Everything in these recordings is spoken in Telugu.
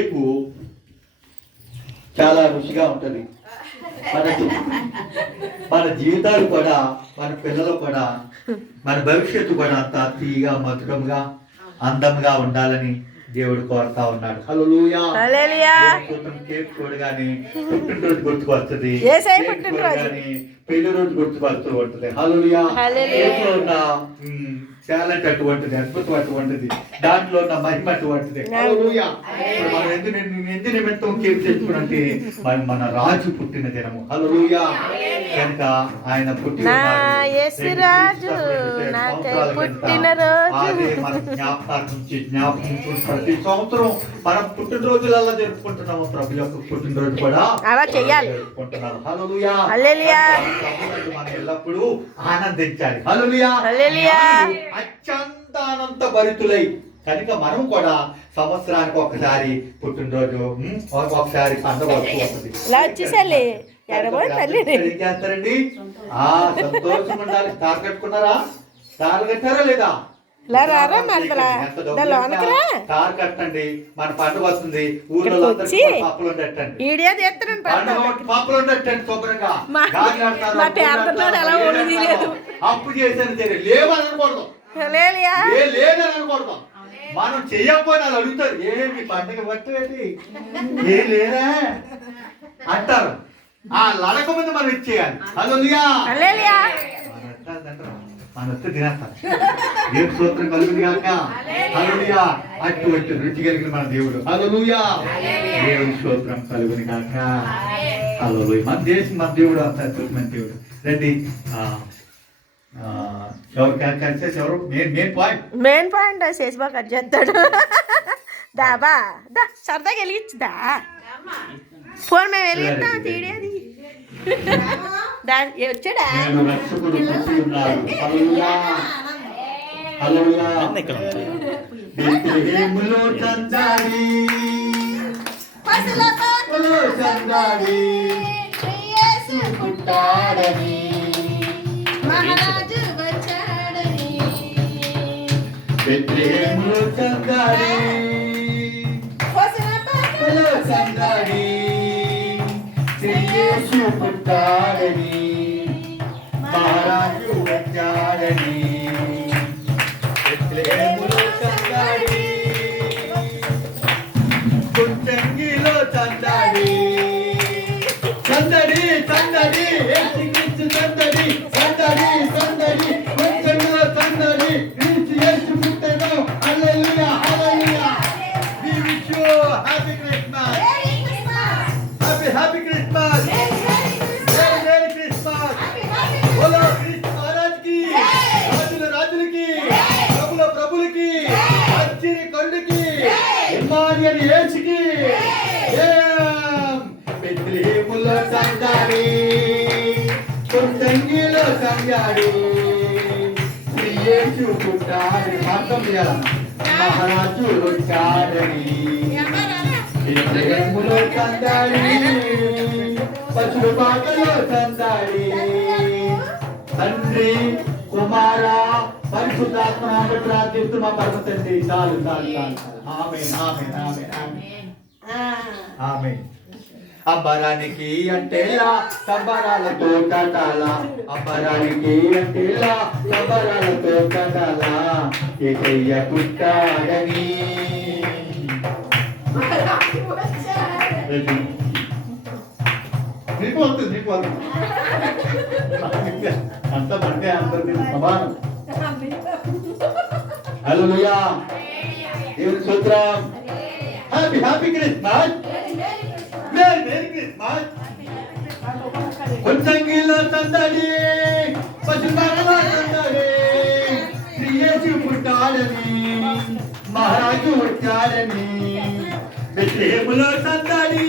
రేపు చాలా రుచిగా ఉంటుంది. మన జీవితాలు కూడా, మన పిల్లలు కూడా, మన భవిష్యత్తు కూడా అంత తీయగా, మధురంగా, అందంగా ఉండాలని దేవుడు కోరుతా ఉన్నాడు. హల్లెలూయా. కేక్ చూడగానే పుట్టినరోజు గుర్తుకు వస్తుంది, పెళ్లి రోజు గుర్తుపడుతూ ఉంటుంది. హల్లెలూయా. ఉన్న టాలెంట్ అటువంటిది, అద్భుతం అటువంటిది, దాంట్లో ఉన్న మహిమ అటువంటిది. హల్లెలూయా. మనం ఎందు నిమిత్తం కేక్ తెచ్చుకున్నంటే మన రాజు పుట్టిన దినము. హల్లెలూయా. కనుక ఆయన పుట్టిన అదే మన జ్ఞాపకం ప్రతి సంవత్సరం మనం పుట్టినరోజులలో జరుపుకుంటున్నాము. ప్రభు యొక్క పుట్టినరోజు కూడా అలా చేయాలి, జరుపుకుంటున్నాము. హల్లెలూయా. మనం ఎల్లప్పుడూ ఆనందించాలి. హల్లెలూయా. అత్యంతానంత భరితులై కనుక మనం కూడా సంవత్సరానికి ఒకసారి పుట్టినరోజు, ఒకసారి పండుగ వస్తుంది. ఏం చేస్తారండి? సంతోషం ఉండాలి. స్టార్ కట్టుకున్నారా? స్టార్ కట్టారా లేదా? స్టార్ కట్టండి. మన పండుగ వస్తుంది. ఊర్లో పప్పులు ఉండటండి, పప్పులు ఉండటండి. శుభ్రంగా అప్పు చేశాను సరే లేవని అనకూడదు, లేదని అనకూడదు. మనం చెయ్యకపోయినా వాళ్ళు అడుగుతారు, ఏమి పండుగ పట్టేది ఏ లేరా అంటారు. ఆ లడక ముందు మనం ఇచ్చేయాలి. హల్లెలూయా. మన వస్తే తినేస్తాం. దేవుడు స్తోత్రం కలుగుతుంది కాక. హల్లెలూయా. అటువంటి రుచి కలిగిన మన దేవుడు. హల్లెలూయా. దేవుడి స్తోత్రం కలుగుని కాక. హల్లెలూయా. మన దేశం, మన దేవుడు అంత అద్భుతమైన దేవుడు. రండి. ఎవరు మెయిన్ పాయింట్ శేషబా కట్ చేస్తాడు. దాబా దా సరదాగా వెలిగించుదా ఫోన్ మేము వెలిగిస్తాం. తీడేది వచ్చాడా? మహారాజు వచ్చాడని బెత్లెహేములో చందాడి, చందాడి, యేసు పుట్టాడని, మహారాజు వచ్చాడని. బెత్లెహేములో చందాడి, పుట్టంగిలో చందాడి, చందడి చందడి, యేసుక్రీస్తు చందడి, చందడి చందడి, పుట్టంగిలో చందడి, యేసు పుట్టెను. హల్లెలూయా. హల్లెలూయా. We wish you happy Christmas. Happy Christmas. Merry Christmas. బోలో క్రీస్తు మహారాజ్కి, రాజుల రాజులకి, ప్రభుల ప్రభులకి, ఆశ్చర్య కరుడికి, ఇమ్మానుయేలు యేసుకి. బెత్లెహేములో సంచాడి, పుట్టంగిలో సంచాడి, యేసు పుట్టాడని. అర్థం చేయాలి. మహారాజు వచ్చాడని. బెత్లెహేములో సంచాడి, పశువు పాకలో సంచాడి. తండ్రి, కుమార, పరిశుద్ధాత్మ నామమున ప్రార్థిస్తున్న పరమ తండ్రి. చాలు చాలు చాలు. ఆమేన్ ఆమేన్ ఆమేన్ ఆమేన్ ఆమేన్. అంబరానికి అంటేలా సంబరాలతో కటాల, అంబరానికి అంటేలా సంబరాలతో కటాల, యేసయ్య పుట్టాడని. నీకు వస్తుంది, నీకు వస్తుంది. అంత పడితే అందరికీ సమానం. హల్లెలూయా. దేవుని స్తోత్రం. Happy happy Christmas. Merry Christmas. పుట్టంగిలో సందడి, పశువులలో సందడి, యేసు పుట్టాడని, మహారాజు వచ్చాడని. బెత్లెహేములో సందడి,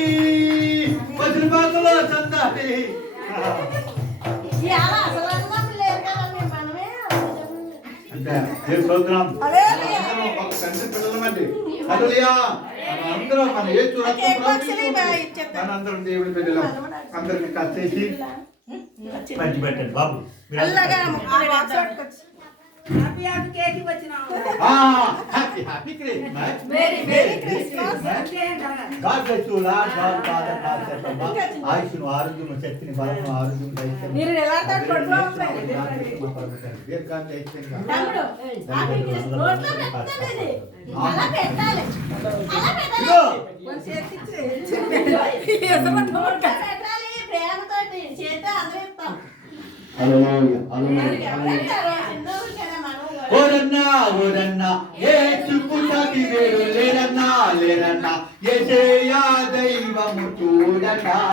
పశువులలో సందడి. అంటే దేవుని స్తోత్రం. ఒక తండ్రి పిల్లలమండి. హల్లెలూయా. అందరం మన యేసు మనందరం దేవుడి బిడ్డలం. అందరికి కట్టేసి పంచి పెట్టండి బాబు. Happy Christmas. Merry Christmas. God bless you, Lord. God, Father, God, Setamba. ఆయుష్ను ఆరోగ్యము శక్తిని బలము ఆరోగ్యం మీరు ఎలా తట్టుకుంటున్నారో దీర్ఘాంత ఐశ్వర్యంగా తమ్ముడు హ్యాపీ క్రిస్మస్ నోట్లో పెట్టాలి అలా పెట్టాలి ఇదిగో. నోట్లో పెట్టాలి ప్రేమతోటి చేత అందరిస్తాం హల్లెలూయా, హల్లెలూయా, ఓరన్నా ఓరన్నా యేసు పుట్టకి వేరు లేరన్నా లేరన్నా యేసయ్య దైవము చూడన్నా